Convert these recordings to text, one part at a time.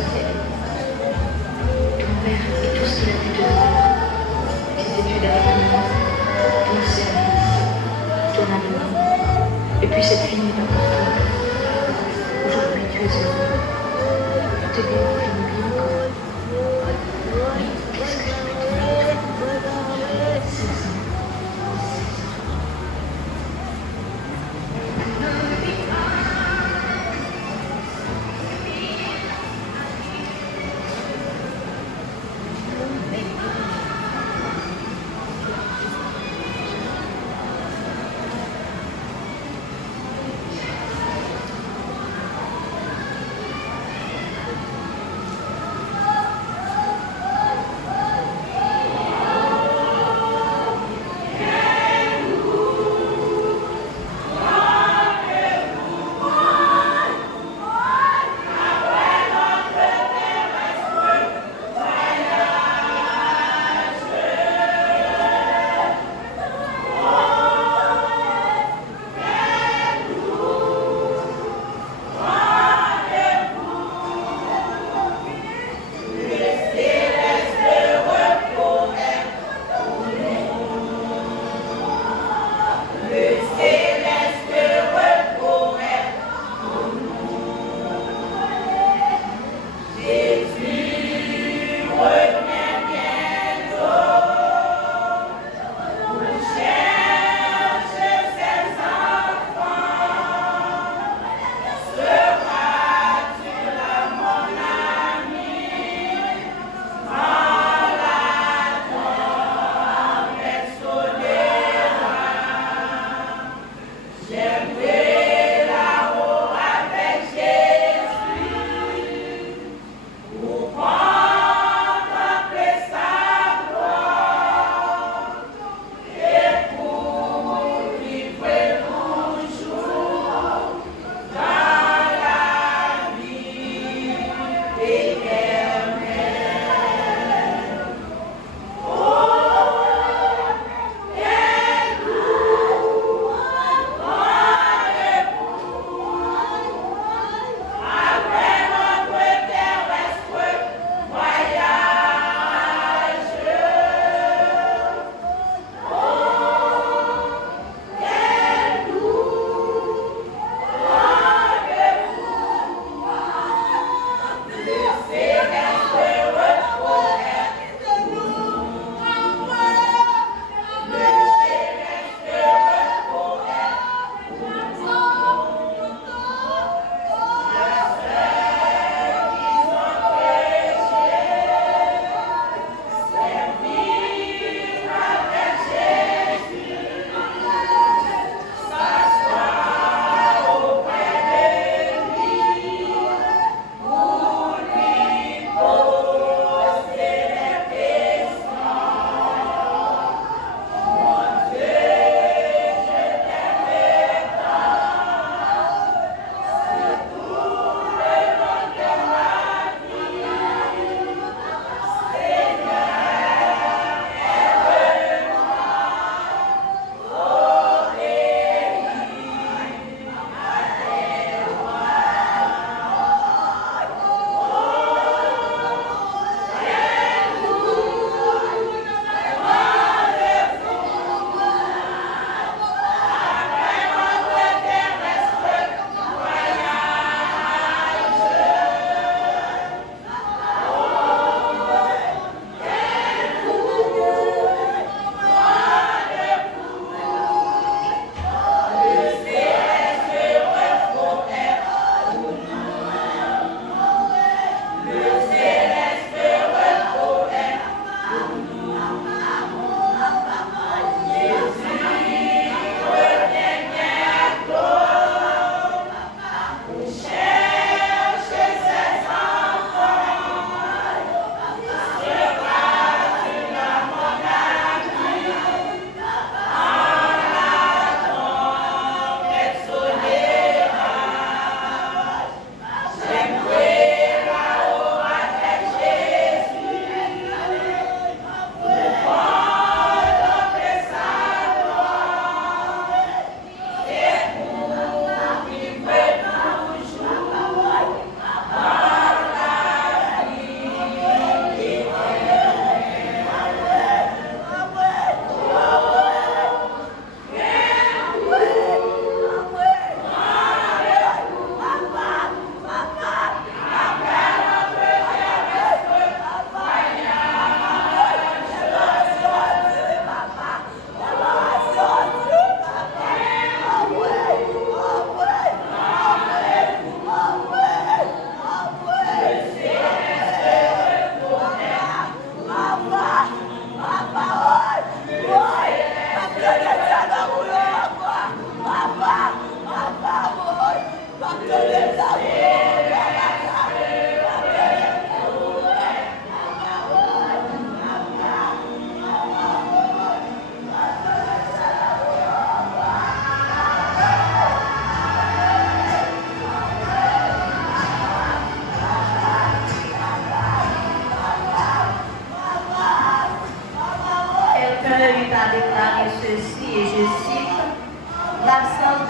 socialisé. Ton père et tout ce qu'il a pu te donner. Tes études avec un ami, ton service, ton amour. Et puis cette fille n'est pas pour toi. Aujourd'hui tu es heureux. Tu te dis que tu finis bien encore. Mais qu'est-ce que je peux te dire? 16 ans.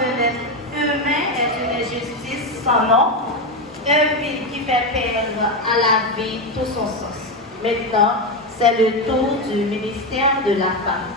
d'un être humain est une injustice sans nom, un vide qui fait perdre à la vie tout son sens. Maintenant, c'est le tour du ministère de la femme.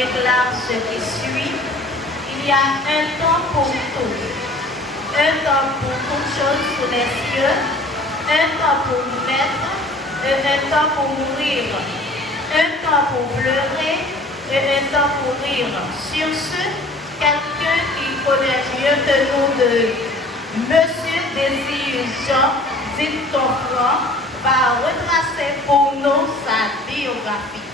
déclare ce qui suit. Il y a un temps pour tout. Un temps pour toute chose sous les cieux, un temps pour naître et un temps pour mourir, un temps pour pleurer et un temps pour rire. Sur ce, quelqu'un qui connaît mieux que nous deux, Monsieur Désir Jean, dit ton franc, va retracer pour nous sa biographie.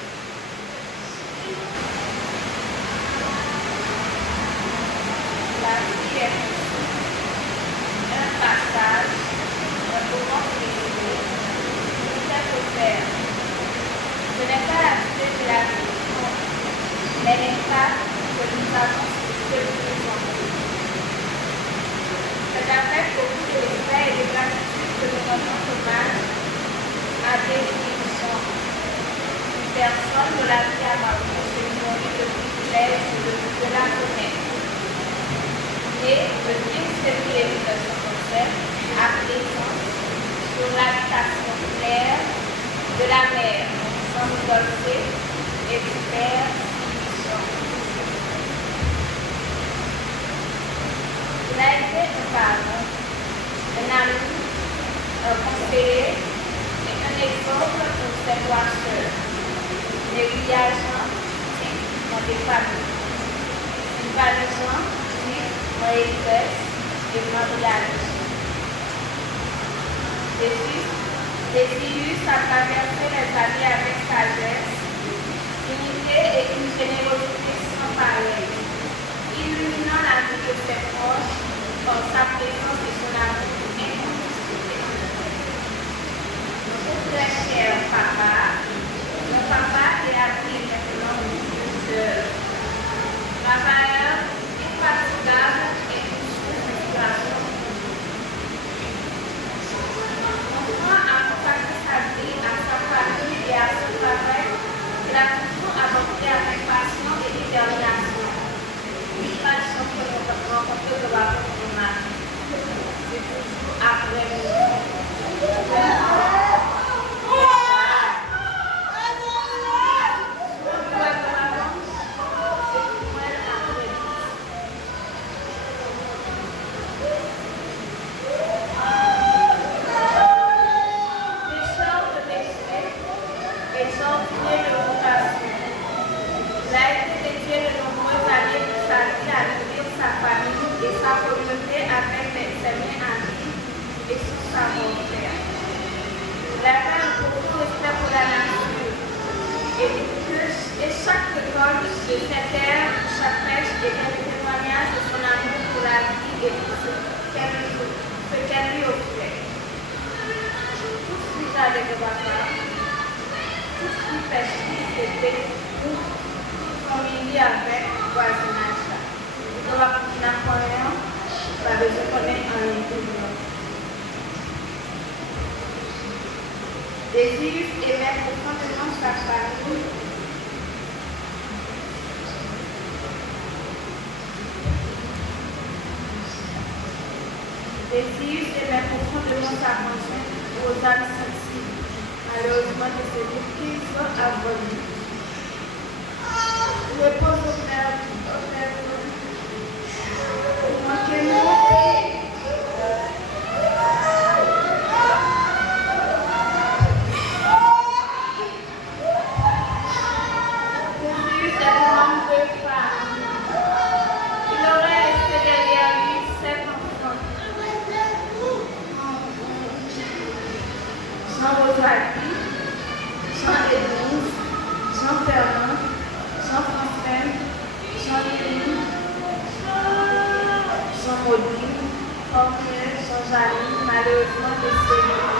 La vie est un passage savons ce que nous faisons. C'est avec beaucoup de respect et de gratitude que nous rendons hommage à des dirigeants, une personne de la vie à Maroc que nous avons eu le privilège de la connaître. Et le 15 février 1967, à présence sur l'habitation claire de la mère San Dolce et du père Michon. Il a été un parent, un ami, un conseiller et un exemple pour ses trois sœurs, l'éducation dans des familles. Une valeur Marie-Thérèse et Marie-Alice. Jésus a traversé les années avec sagesse, unité et une générosité sans pareille, illuminant la vie de ses proches par sa présence et son amour inconditionnel. Notre très cher papa, mon papa est appelé maintenant une sœur, travailleur, infatigable et une source d'inspiration. L'enfant a consacré sa vie à sa famille et à son travail. Il a toujours abordé avec passion et détermination. Une tradition que nous rencontrons de la Romaine. C'est toujours après et chaque récolte de cette terre, chaque pêche est un témoignage de son amour pour la vie et pour ce qu'elle lui offrait. Tout suite avec le bazar, tout suite pêcher, c'était pour familier avec le voisinage. Dans la petite Napoléon, ça veut dire qu'on est en intérieur. Jésus aimait profondément sa famille. Jésus aimait profondément sa conjointe aux âmes sensibles. Malheureusement, de ce livre 15 ans avant lui. Repose au Père, manquez-nous. Jean-Église, Jean-Fernand, Jean-François, Jean-Louis, Jean-Maudit, Paul-Pierre, Jean-Jaline, malheureusement décédés.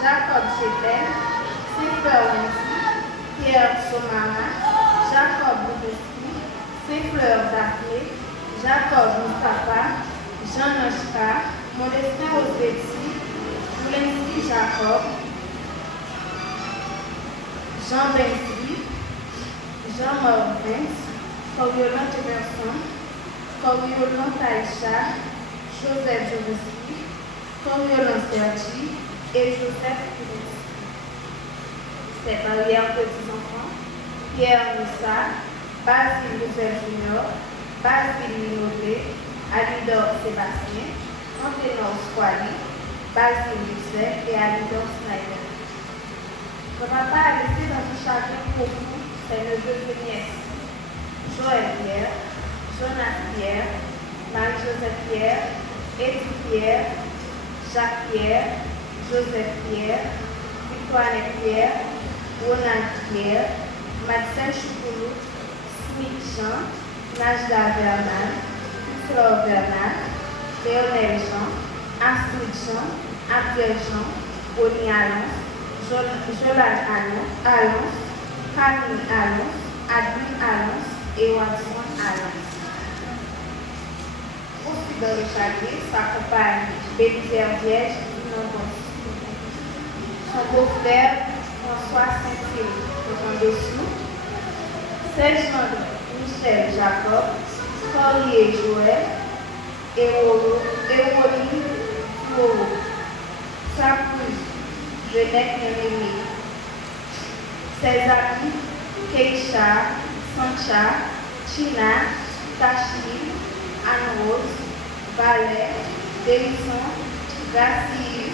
Jacob Chetel, Siffleur Lindsay, Pierre Somara, Jacob Boudescu, Siffleur Daphné, Jacob Mustafa, Jean Nochka, Modestin Osbeti, Lindsay Jacob, Jean Benzi, Jean Morvins, Coriolon Jefferson, Coriolon Taïcha, Joseph Joveski, Coriolon Sergi, et Joseph Pires. Ses arrière-petits-enfants, Pierre Moussa, Basile Roussel Junior, Basile Minové, Alidor Sébastien, Anténor Squali, Basile Roussel et Alidor Snyder. Le papa a laissé dans son chagrin profond ses neveux et nièces. Joël Pierre, Jonas Pierre, Marie-Joseph Pierre, Eddie Pierre, Jacques Pierre, Joseph Pierre, Victoire Pierre, Ronald Pierre, Maxime Choukoulou, Smith Jean, Najda Bernal, Flore Bernal, Léonel Jean, Astrid Jean, Abdel Jean, Bonnie Alonso, Jolan Alonso, Camille Alonso, Adrien Alonso et Watson Alonso. Aussi dans le chagrin s'accompagne Bélisaire Vierge son beau-frère François Saint-Hilaire en dessous, Serge Michel Jacob, Collier Joël, Éroline Moreau, Sapouze, Jeannette Némémie, ses amis Keisha, Sancha, China, Tachi, Anne-Rose, Valet, Délisson, Gracie,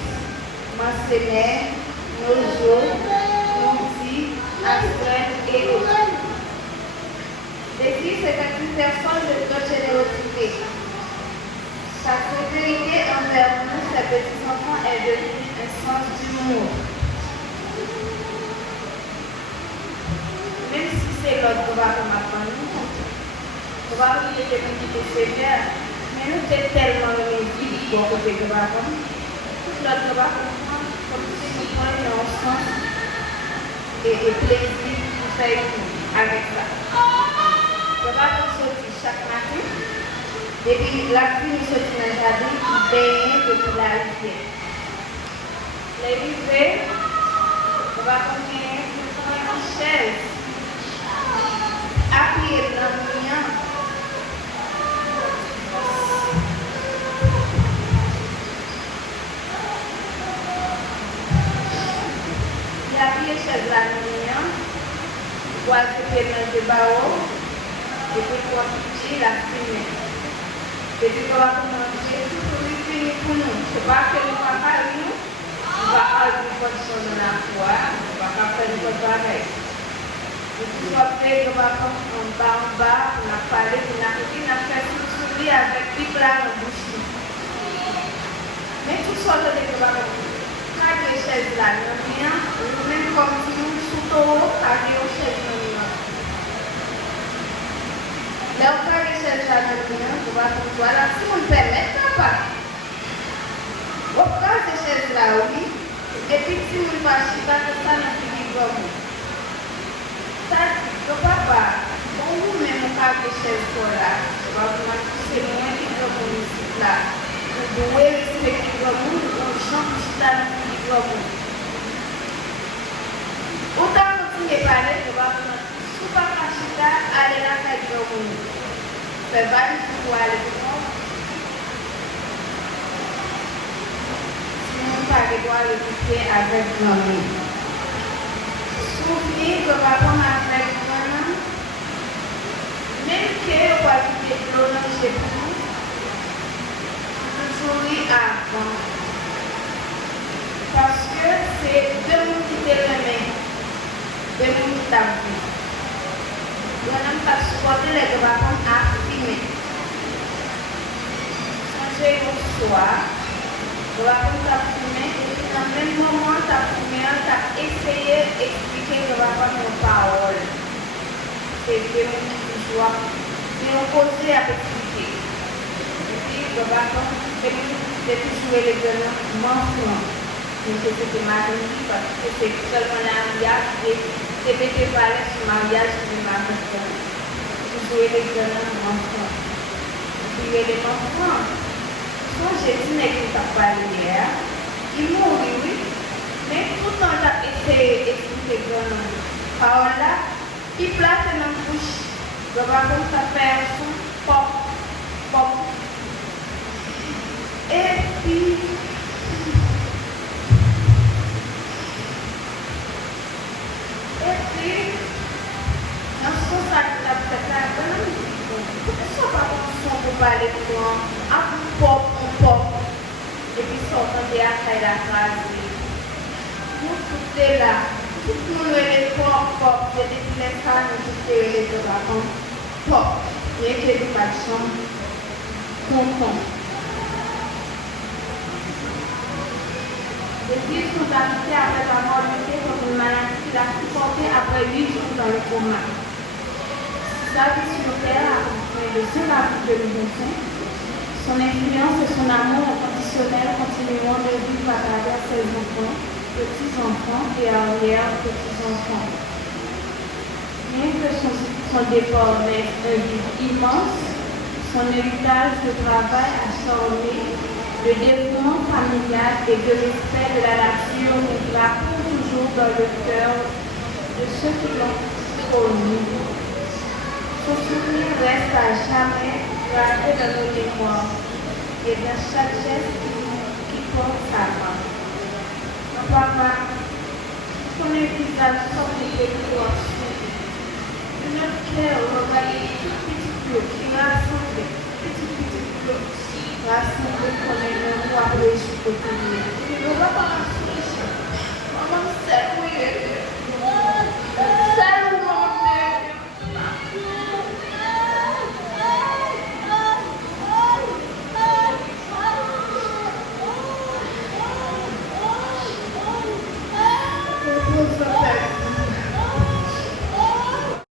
Mansener, Nojo, Monti, Astrid et autres. Depuis, c'est une personne de grande générosité. Sa sévérité envers nous, ses petits-enfants, est devenue un sens d'humour. Même si c'est l'autre qu'on va apprendre, on va vous dire que nous sévère, mais nous sommes tellement vie pour côté que va apprendre. Tout l'autre va comprendre comme si nous prenions un sens et plaisir pour faire avec ça. On va sortir chaque matin. Et puis la fille nous sortit dans le jardin qui baigne depuis la rivière. Les rivières, on va continuer une chaise. Appuyez dans le mien. Il a appuyé chaise là dans le mien. Voilà ce qui est dans le barreau. Et puis pour toucher la fumée. Et puis on va commencer tout pour lui finir pour nous. Ce n'est pas que nous ne va pas nous. On va pas avoir une condition de la foi. On va pas faire du travail. Et puis après, on va comme en bas, on a parlé, on a fait tout souris avec des plats en bouche. Mais tout ça, on va faire des chaises là, même comme si nous sous-tôt, avec des chaises là. Là, on va les chaises là, on va voilà, si on le permet, pas. On va ces chaises là, oui. Et puis, si on va acheter ça, ça n'a plus de problème. Ça, le papa, quand vous-même vous avez des chaises pour là, c'est moins qui doit vous ici là. Vous devez respecter le monde, on change ça dans le monde. Autant que vous ne parlez, je vais vous si vous ne faites pas, allez là, faites le monde. Faites pas du tout pour aller devant. Si vous parlez, vous allez écouter avec vous. Souvenir que papa m'a fait vraiment, même que vous avez été plongé chez vous, toujours avant. Parce que c'est deux mondes qui te remettent, deux mondes qui t'appuient. On n'a pas supporté les grands à filmer. Songez au soir, on va faire filmer, et dans le même moment, tu as filmé, tu as essayé d'expliquer le rapport de parole. C'est vraiment toujours, c'est opposé à expliquer. Et puis, le rapport, c'est toujours les gens mensonges. Mais c'était mariage parce que c'est seulement la mariage et c'est des valeurs sur le mariage qui m'a fait. Toujours les gens mensonges. Et puis, les mensonges. Quand Jésus n'est pas parlé hier, il mourit, oui. Mais tout le temps, il a essayé d'expliquer cette parole-là. Il place dans la bouche. Le raconte sa personne, pop, pop. Et puis, dans son sac, il a fait la bonne. Pourquoi pas comme son pour parler de moi? Ah, pop, pop. Et puis, sortant de la phrase. Nous, tout est là. Tout le monde est pop, pop. Il y a des petits enfants, nous, tout est les deux vacances. pas, bien que l'éducation comprend. Les filles sont habitées avec la mort contre une maladie qui l'a supportée après 8 jours dans le coma. Sa vie sur terre a construit le seul avis de l'Émotion. Son influence et son amour inconditionnel continueront de vivre à travers ses enfants, petits-enfants et arrière-petits-enfants. Bien que son départ laisse un vide immense, son héritage de travail acharné, le dévouement familial et de respect de la nature vivra pour toujours dans le cœur de ceux qui l'ont connu. Son souvenir reste à jamais gravé dans nos mémoires et dans chaque geste qui porte sa main. Mon papa, son visage comme des décorations. Notre cœur revoyait tout petit peu qui rassemblait, petit peu, rassemblé comme un roi régi de tout.